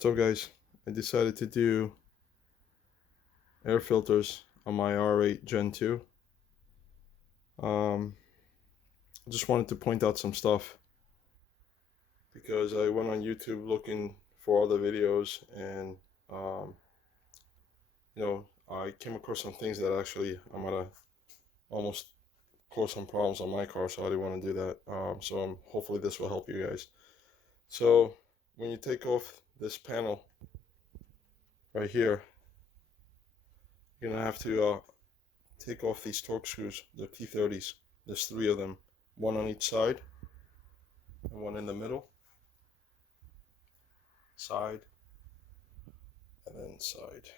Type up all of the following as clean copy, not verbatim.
So guys, I decided to do air filters on my R8 Gen 2. I just wanted to point out some stuff because I went on YouTube looking for other videos and um, I came across some things that actually I'm gonna almost cause some problems on my car, so I didn't want to do that. Hopefully this will help you guys. So when you take off this panel right here, you're gonna have to take off these torque screws, the T30s. There's 3 of them, one on each side and one in the middle, side, and then side.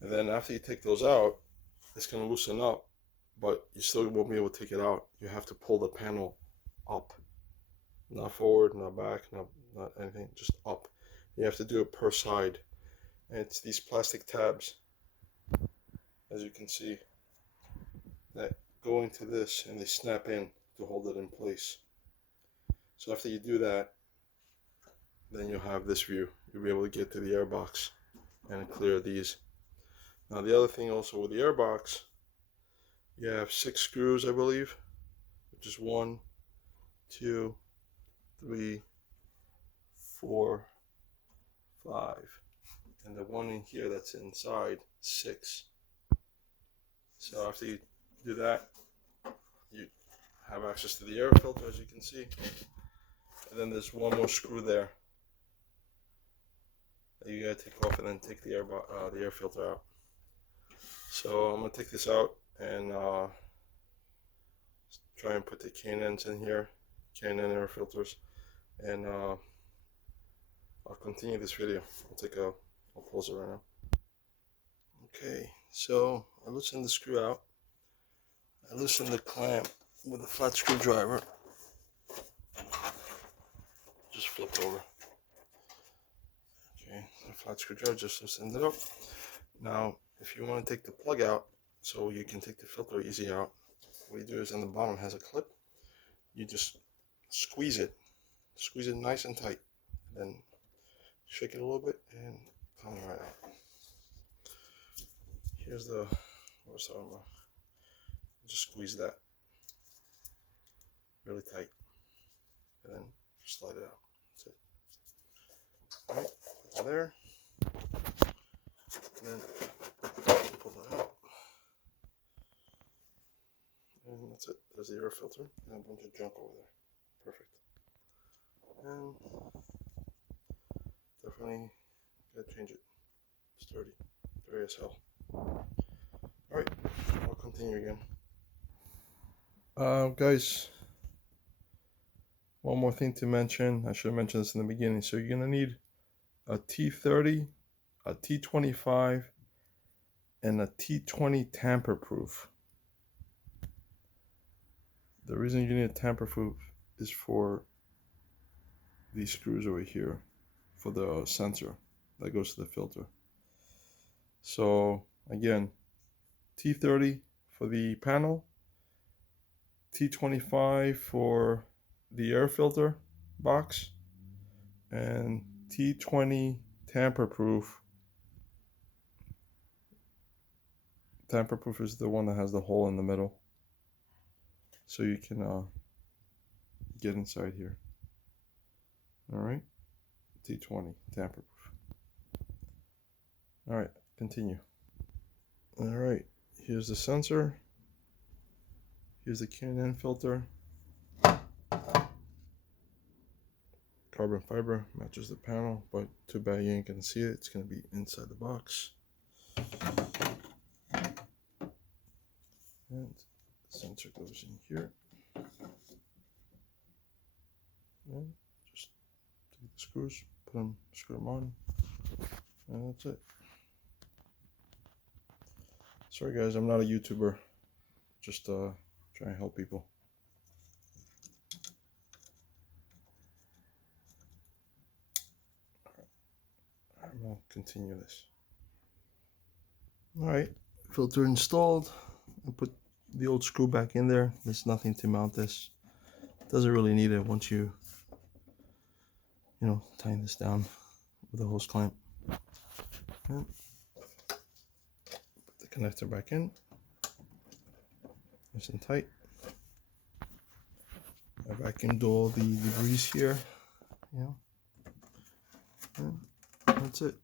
And then after you take those out, it's going to loosen up, but you still won't be able to take it out. You have to pull the panel up, not forward, not back, not anything, just up. You have to do it per side. And it's these plastic tabs, as you can see, that go into this and they snap in to hold it in place. So after you do that, then you'll have this view. You'll be able to get to the air box and clear these. Now the other thing also with the air box, you have 6 screws, I believe, which is 1, 2, 3, 4, 5, and the one in here that's inside, 6. So after you do that, you have access to the air filter, as you can see, and then there's one more screw there that you gotta take off and then take the air filter out. So I'm gonna take this out and try and put the K&Ns in here, K&N Air filters, and I'll continue this video. I'll pause it right now. Okay, so I loosened the screw out. I loosened the clamp with a flat screwdriver. Just flipped over. Okay, the flat screwdriver just loosened it up. Now, if you want to take the plug out so you can take the filter easy out, what you do is on the bottom has a clip. You just squeeze it nice and tight, then shake it a little bit and come right out. Here's the, what's that about? Just squeeze that really tight and then slide it out. That's it. Alright, put that there. And then pull that out. And that's it. There's the air filter and a bunch of junk over there. Perfect. And definitely gotta change it. It's dirty as hell. Alright, I'll continue again. Guys, one more thing to mention. I should have mentioned this in the beginning. So you're gonna need a T30, a T25, and a T20 tamper-proof. The reason you need a tamper-proof is for these screws over here, for the sensor that goes to the filter. So again, T30 for the panel, T25 for the air filter box, and T20 tamper-proof. Tamper-proof is the one that has the hole in the middle, so you can get inside here. Alright, T20 tamper-proof. Alright, continue. Alright, here's the sensor. Here's the K&N filter. Carbon fiber matches the panel, but too bad you ain't gonna see it. It's gonna be inside the box. And the sensor goes in here. And just take the screws, screw them on, and that's it. Sorry guys, I'm not a YouTuber. Just trying to help people. I'm gonna continue this. Alright, filter installed. I put the old screw back in there. There's nothing to mount this. Doesn't really need it once you tighten this down with a hose clamp. And put the connector back in, nice and tight. I vacuumed all the grease here, you know, and that's it.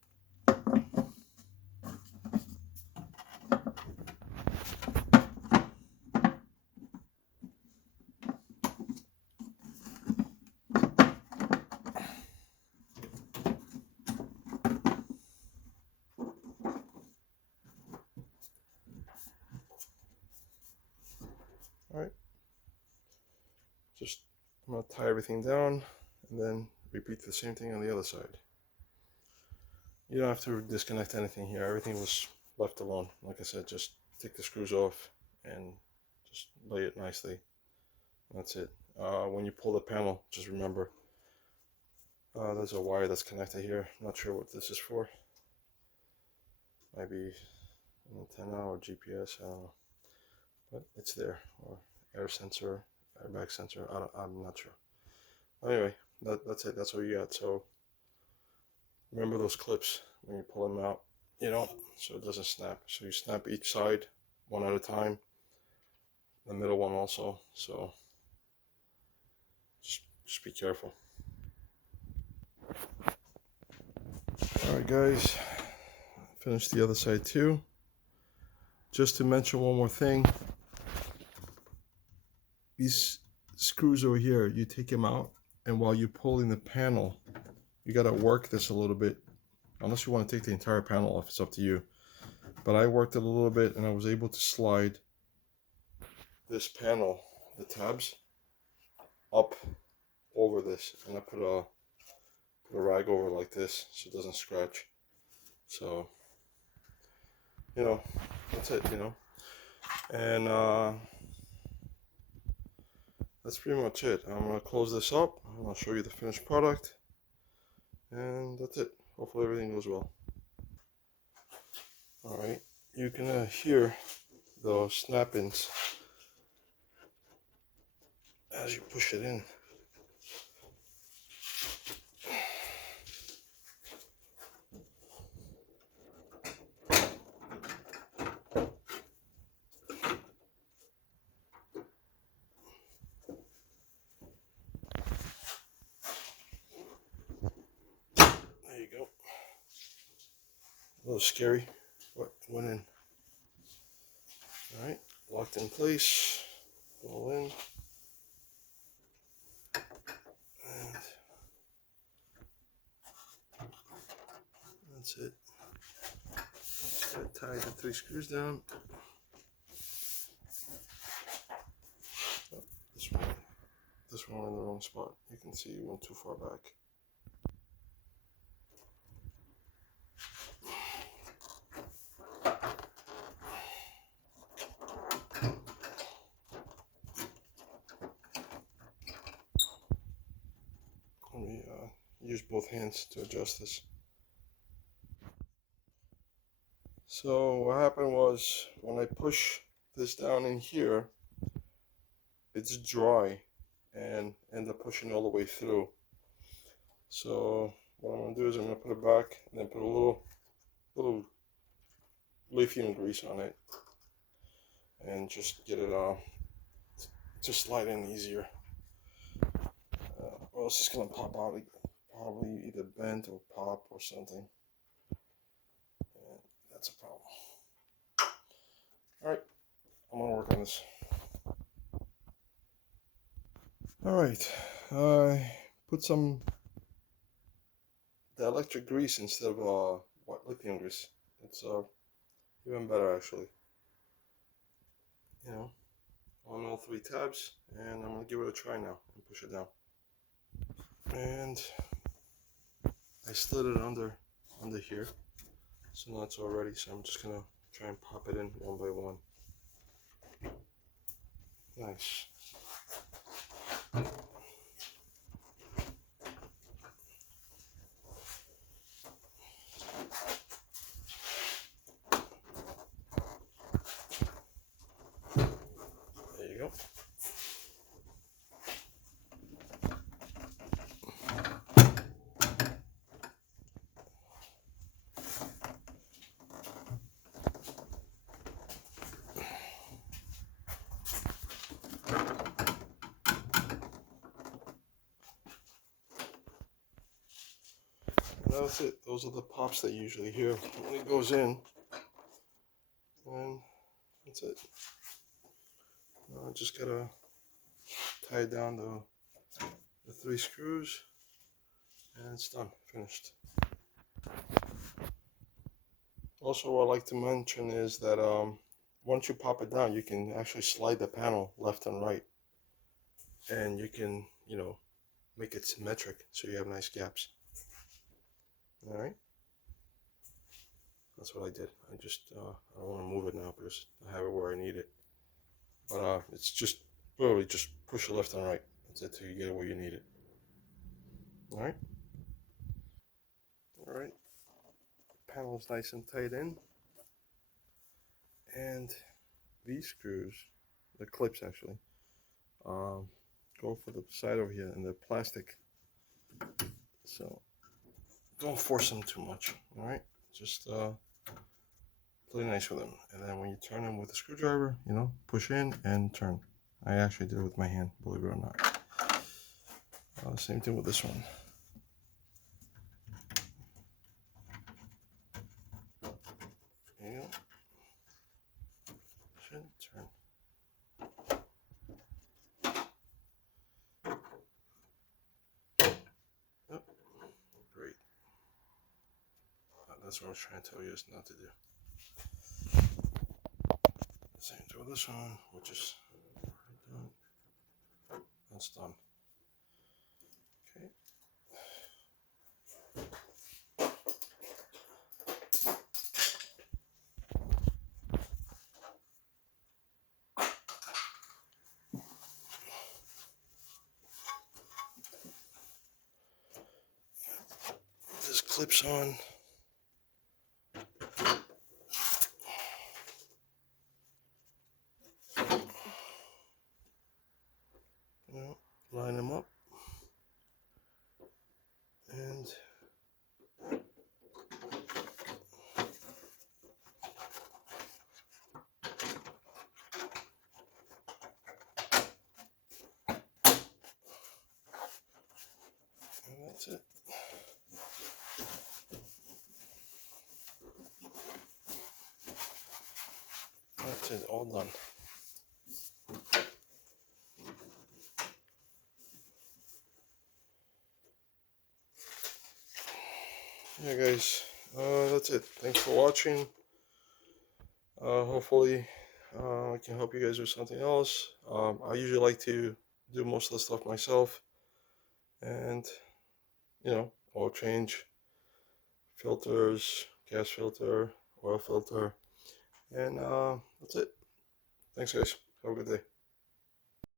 All right, just I'm gonna tie everything down and then repeat the same thing on the other side. You don't have to disconnect anything here. Everything was left alone. Like I said, just take the screws off and just lay it nicely. That's it. When you pull the panel, just remember there's a wire that's connected here. I'm not sure what this is for. Might be an antenna or GPS, I don't know. But it's there, or air sensor, airbag sensor, I'm not sure. Anyway, that's it, that's all you got. So remember those clips when you pull them out, you know, so it doesn't snap. So you snap each side one at a time, the middle one also, so just be careful. Alright guys, finished the other side too. Just to mention one more thing, these screws over here, you take them out, and while you're pulling the panel, you got to work this a little bit. Unless you want to take the entire panel off, it's up to you. But I worked it a little bit and I was able to slide this panel, the tabs, up over this, and I put a rag over like this so it doesn't scratch. So, you know, that's it, you know. And that's pretty much it. I'm going to close this up and I'll show you the finished product. And that's it. Hopefully everything goes well. Alright, you can hear those snap-ins as you push it in. There you go. A little scary, but went in. Alright, locked in place, all in. And that's it. I tied the 3 screws down. Oh, this one in the wrong spot. You can see it went too far back. Let me use both hands to adjust this. So what happened was, when I push this down in here, it's dry and end up pushing all the way through. So what I'm going to do is I'm going to put it back and then put a little lithium grease on it and just get it just slide in easier. Or else it's going to pop out, probably either bent or pop or something. And that's a problem. Alright, I'm going to work on this. Alright, I put some dielectric grease instead of white lithium grease. It's even better actually. You know, on all 3 tabs, and I'm going to give it a try now and push it down. And I slid it under here, so now it's all ready. So I'm just gonna try and pop it in one by one. Nice. There you go. that's it. Those are the pops that you usually hear when it goes in. And that's it. Now I just gotta tie down the 3 screws, and it's done, finished. Also, what I'd like to mention is that once you pop it down, you can actually slide the panel left and right, and you can, you know, make it symmetric so you have nice gaps. All right, that's what I did. I just I don't want to move it now because I have it where I need it. But it's just literally just push it left and right. That's it till you get it where you need it. All right. All right. Panel is nice and tight in, and these screws, the clips actually, go for the side over here, and they're plastic, so don't force them too much. All right, just play nice with them, and then when you turn them with a screwdriver, you know, push in and turn. I actually did it with my hand, believe it or not. Same thing with this one. There you go. Push in, turn. Yep. Great. That's what I was trying to tell you is not to do. Same thing with this one, which is done. That's done. Okay. This clips on. You know, line them up, and that's it. That's it, all done. Yeah, guys, that's it. Thanks for watching. Hopefully, I can help you guys with something else. I usually like to do most of the stuff myself, and you know, oil change, filters, gas filter, oil filter, and that's it. Thanks, guys. Have a good day.